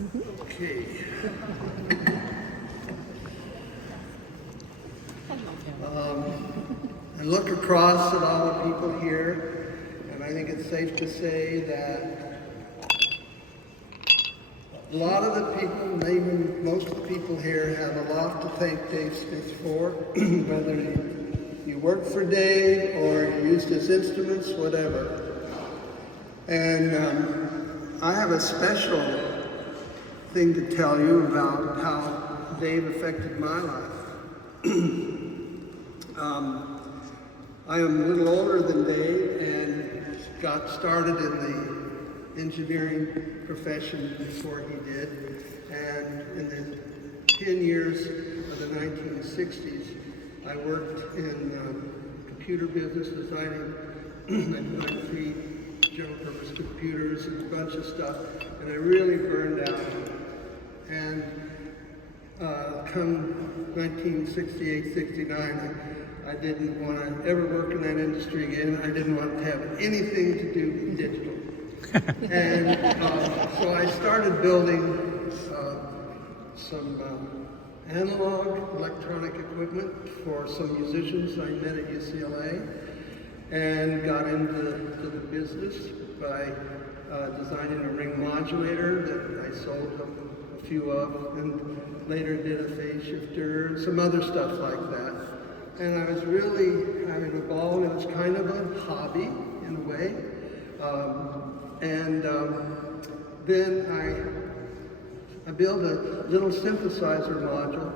Okay. I look across at all the people here, and I think it's safe to say that a lot of the people, maybe most of the people here, have a lot to thank Dave Smith for, whether you worked for Dave or you used his instruments, whatever. And I have a special thing to tell you about how Dave affected my life. I am a little older than Dave and got started in the engineering profession before he did. And in the 10 years of the 1960s, I worked in computer business, designing 93 general purpose computers and a bunch of stuff, and I really burned out. And come 1968, 69, I didn't want to ever work in that industry again. I didn't want to have anything to do with digital. And so I started building some analog electronic equipment for some musicians I met at UCLA, and got into the business by designing a ring modulator that I sold a few of, and later did a phase shifter, some other stuff like that. And I was really having a ball. It was kind of a hobby in a way. Then I built a little synthesizer module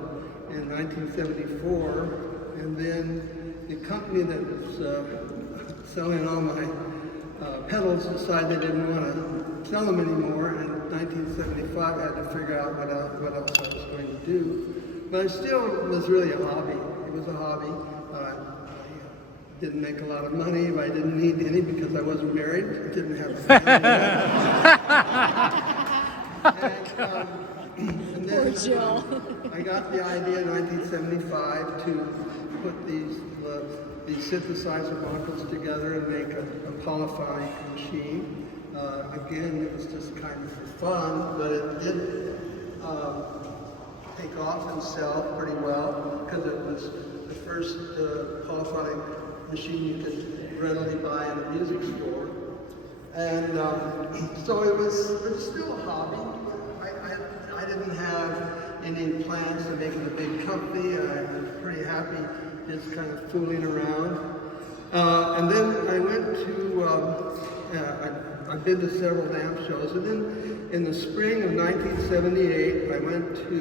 in 1974, and then the company that was selling all my pedals decided they didn't want to sell them anymore, and in 1975 I had to figure out what else I was going to do. But it still was really a hobby. It was a hobby. I didn't make a lot of money, but I didn't need any because I wasn't married. I didn't have a family. And then I got the idea in 1975 to put these synthesizer modules together and make a polyphonic machine. Again, it was just kind of for fun, but it did take off and sell pretty well because it was the first polyphonic machine you could readily buy in a music store. And so it was still a hobby. I didn't have any plans to make it a big company. I was pretty happy just kind of fooling around. And then I went to, I've been to several NAMM shows, and then in the spring of 1978, I went to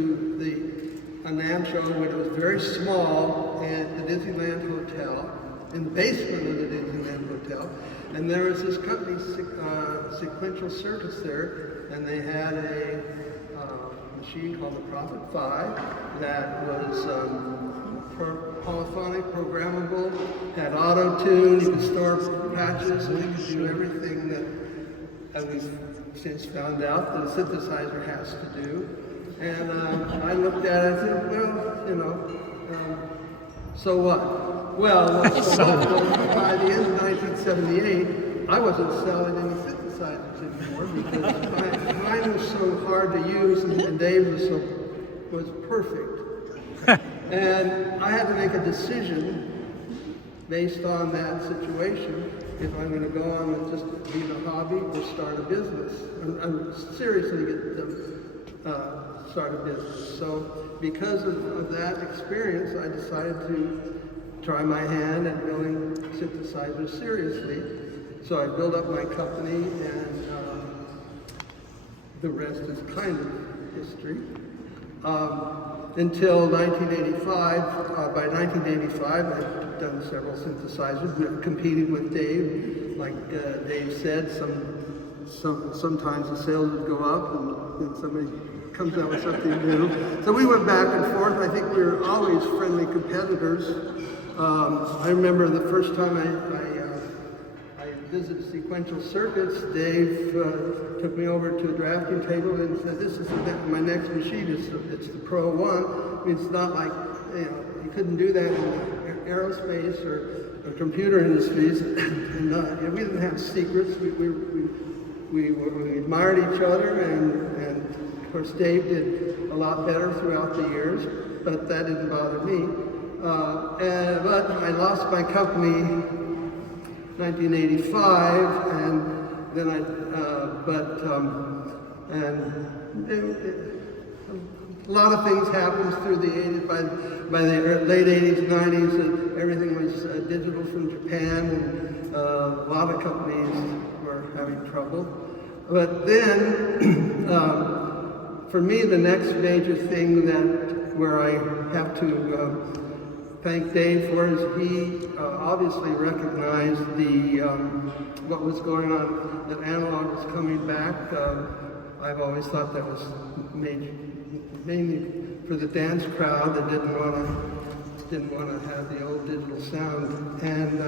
a NAMM show when it was very small at the Disneyland Hotel, in the basement of the Disneyland Hotel, and there was this company, Sequential Circuits there, and they had a machine called the Prophet 5 that was polyphonic, programmable, had auto-tune, you could store patches, and you could do everything that we've since found out that a synthesizer has to do. And I looked at it and said, well, you know, so what? Well, by the end of 1978, I wasn't selling any synthesizers anymore because mine was so hard to use and Dave's was perfect. And I had to make a decision based on that situation if I'm going to go on with just being a hobby or start a business. I'm seriously get them start a business. So because of that experience, I decided to try my hand at building synthesizers seriously. So I built up my company, and the rest is kind of history. Until 1985. By 1985, I've done several synthesizers, competing with Dave. Like Dave said, sometimes the sales would go up, and then somebody comes out with something new. So we went back and forth. I think we were always friendly competitors. I remember the first time I visited Sequential Circuits, Dave took me over to a drafting table and said, "This is my next machine. It's the Pro 1. I mean, it's not like, you couldn't do that in the aerospace or computer industries." And we didn't have secrets. We admired each other and course, Dave did a lot better throughout the years, but that didn't bother me. But I lost my company in 1985, and then a lot of things happened through the 80s. By the late 80s, 90s, everything was digital from Japan, and a lot of companies were having trouble. But then, for me, the next major thing where I have to thank Dave for is he obviously recognized what was going on, that analog was coming back. I've always thought that was mainly for the dance crowd that didn't want to have the old digital sound. And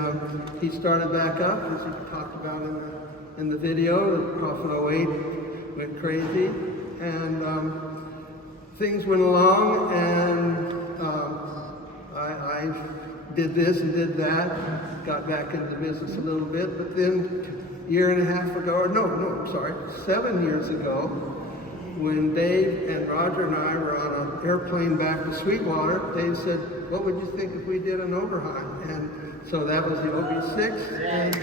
he started back up, as he talked about in the video. Prophet 08 went crazy, and things went along, and I did this and did that, got back into business a little bit, but then a year and a half ago, or no, 7 years ago, when Dave and Roger and I were on an airplane back to Sweetwater, Dave said, "What would you think if we did an Oberheim?" And so that was the OB6, and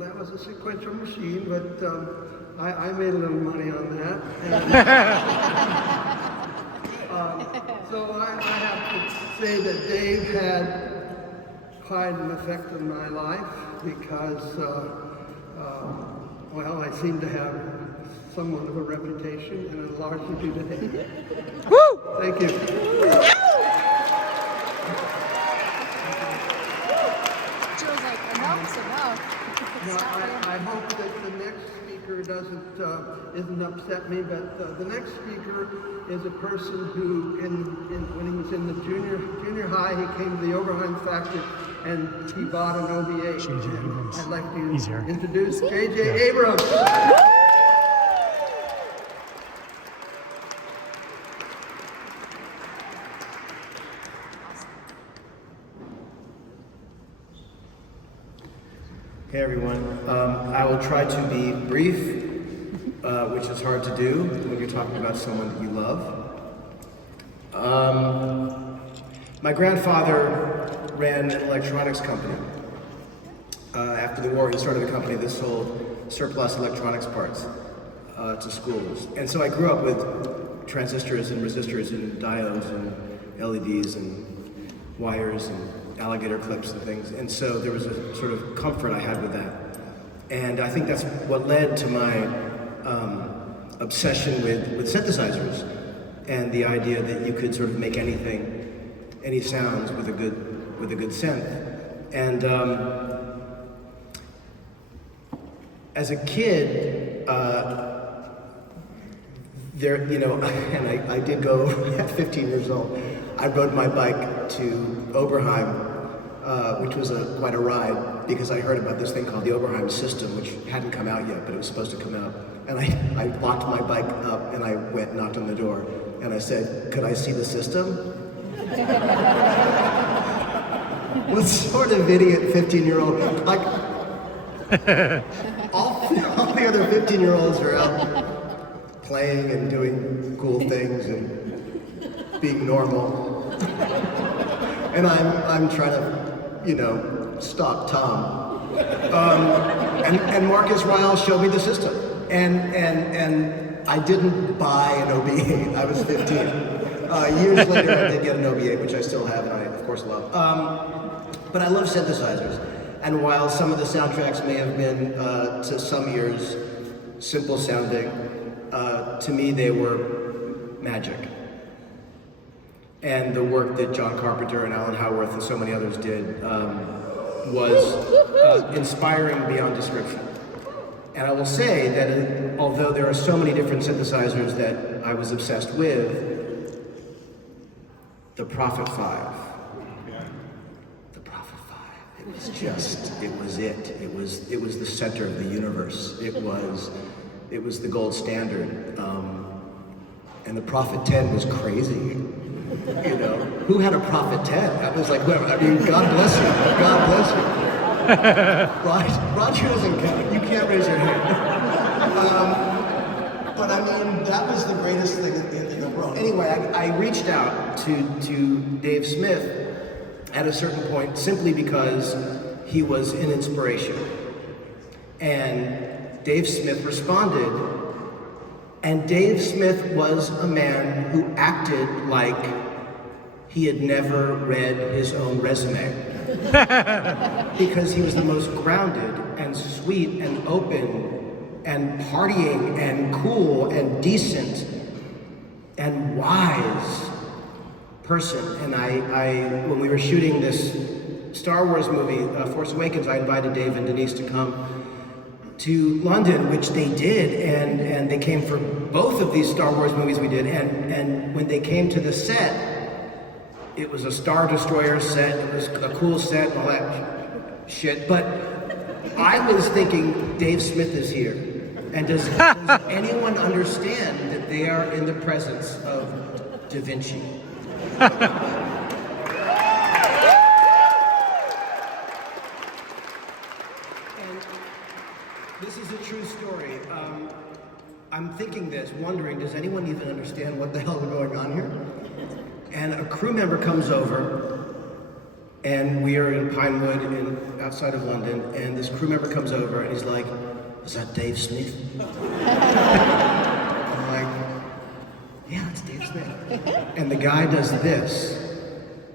that was a sequential machine, but I made a little money on that. And, so I have to say that Dave had quite an effect on my life because, well, I seem to have somewhat of a reputation, and it's largely due to Dave. Woo! Thank you. Joe's like, enough's enough. I hope that the next speaker isn't upset me, but the next speaker is a person who, when he was in the junior high, he came to the Oberheim factory and he bought an OB8. JJ Abrams. I'd like to introduce JJ Abrams. Hey everyone, I will try to be brief, which is hard to do when you're talking about someone that you love. My grandfather ran an electronics company. After the war, he started a company that sold surplus electronics parts to schools. And so I grew up with transistors and resistors and diodes and LEDs and wires and alligator clips and things, and so there was a sort of comfort I had with that. And I think that's what led to my obsession with synthesizers and the idea that you could sort of make anything, any sounds with a good synth. And as a kid, and I did go at 15 years old. I rode my bike to Oberheim, which was quite a ride, because I heard about this thing called the Oberheim system, which hadn't come out yet, but it was supposed to come out. And I locked my bike up, and I went and knocked on the door, and I said, "Could I see the system?" What sort of idiot 15-year-old? Like, all the other 15-year-olds are out playing and doing cool things and being normal. And I'm trying to, stalk Tom. And Marcus Ryle showed me the system. And I didn't buy an OB8. I was 15. Years later, I did get an OB8, which I still have, and I, of course, love. But I love synthesizers. And while some of the soundtracks may have been, to some ears, simple sounding, to me they were magic. And the work that John Carpenter and Alan Howarth and so many others did was inspiring beyond description. And I will say that although there are so many different synthesizers that I was obsessed with, the Prophet 5. The Prophet 5. It was just, it was it. It was the center of the universe. It was the gold standard. And the Prophet 10 was crazy. Who had a Prophet 10? I was like, well, God bless you. God bless you. Roger doesn't count. You can't raise your hand. But I mean, that was the greatest thing in the world. Anyway, I reached out to Dave Smith at a certain point simply because he was an inspiration. And Dave Smith responded. And Dave Smith was a man who acted like he had never read his own resume. Because he was the most grounded and sweet and open and partying and cool and decent and wise person. And I when we were shooting this Star Wars movie, Force Awakens, I invited Dave and Denise to come to London, which they did, and they came for both of these Star Wars movies we did, and when they came to the set, it was a Star Destroyer set, it was a cool set and all that shit, but I was thinking Dave Smith is here, and does anyone understand that they are in the presence of Da Vinci? This is a true story. I'm thinking this, wondering, does anyone even understand what the hell is going on here? And a crew member comes over, and we are in Pinewood outside of London, and this crew member comes over and he's like, "Is that Dave Smith?" I'm like, "Yeah, it's Dave Smith." And the guy does this,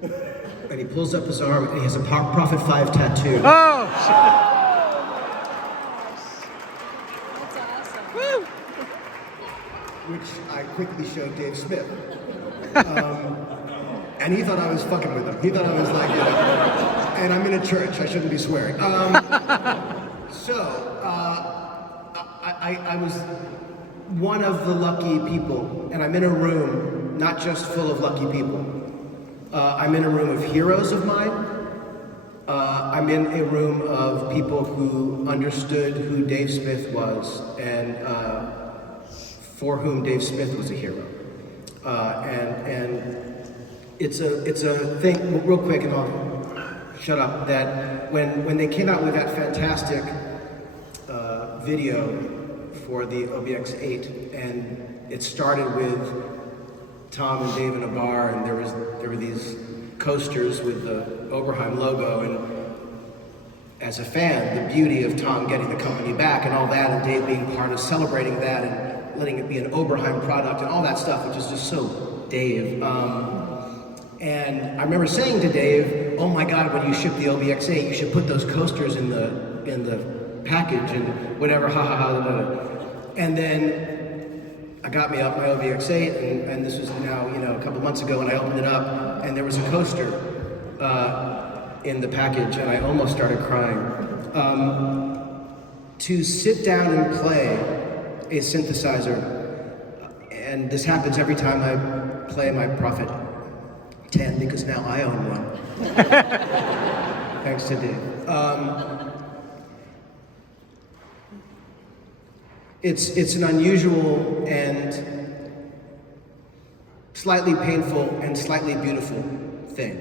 and he pulls up his arm, and he has a Prophet 5 tattoo. That's awesome. Woo! Which I quickly showed Dave Smith. And he thought I was fucking with him. He thought I was like, and I'm in a church, I shouldn't be swearing. I was one of the lucky people, and I'm in a room, not just full of lucky people. I'm in a room of heroes of mine. I'm in a room of people who understood who Dave Smith was, and for whom Dave Smith was a hero. And it's a thing, real quick, and I'll shut up, that when they came out with that fantastic video for the OBX-8, and it started with Tom and Dave in a bar, and there were these coasters with the Oberheim logo, and as a fan, the beauty of Tom getting the company back and all that, and Dave being part of celebrating that and letting it be an Oberheim product and all that stuff, which is just so Dave. And I remember saying to Dave, "Oh my God, when you ship the OBX-8, you should put those coasters in the package and whatever, ha ha ha." And then I got me up my OBX-8, and this was now, a couple months ago, and I opened it up, and there was a coaster in the package, and I almost started crying. To sit down and play a synthesizer, and this happens every time I play my Prophet 10, because now I own one. Thanks to Dave. It's an unusual and slightly painful and slightly beautiful thing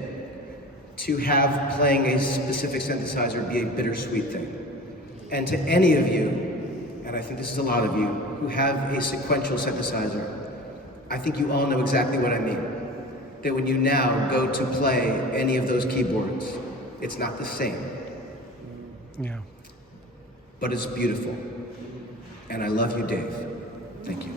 to have playing a specific synthesizer be a bittersweet thing. And to any of you, and I think this is a lot of you, who have a sequential synthesizer, I think you all know exactly what I mean. That when you now go to play any of those keyboards, it's not the same. Yeah. But it's beautiful. And I love you, Dave. Thank you.